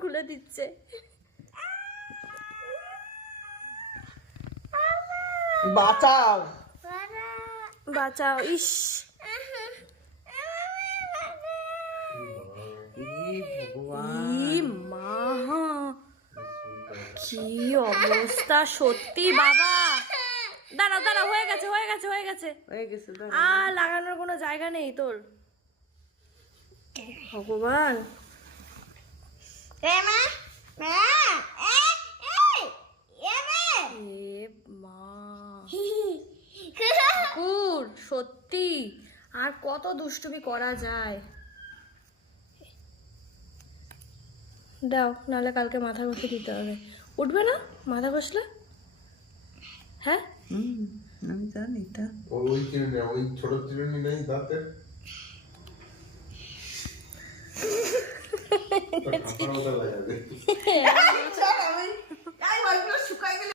খুলে দিচ্ছে। বাঁচাও বাঁচাও। ইস ই মা, কি অবস্থা সত্যি বাবা। দাঁড়াও দাঁড়াও, হয়ে গেছে হয়ে গেছে হয়ে গেছে। আর লাগানোর কোনো জায়গা নেই তোর। ভগবান, এ মা ঠাকুর সত্যি আর কত দুষ্টুমি করা যায়। দাও, নাহলে কালকে মাথা ঘষে দিতে হবে। উঠবে না মাথা ঘষলে? হ্যাঁ আমি জানি তা। ওই কিনে নে, ওই ছোট চিরুনি নেই দাঁতে।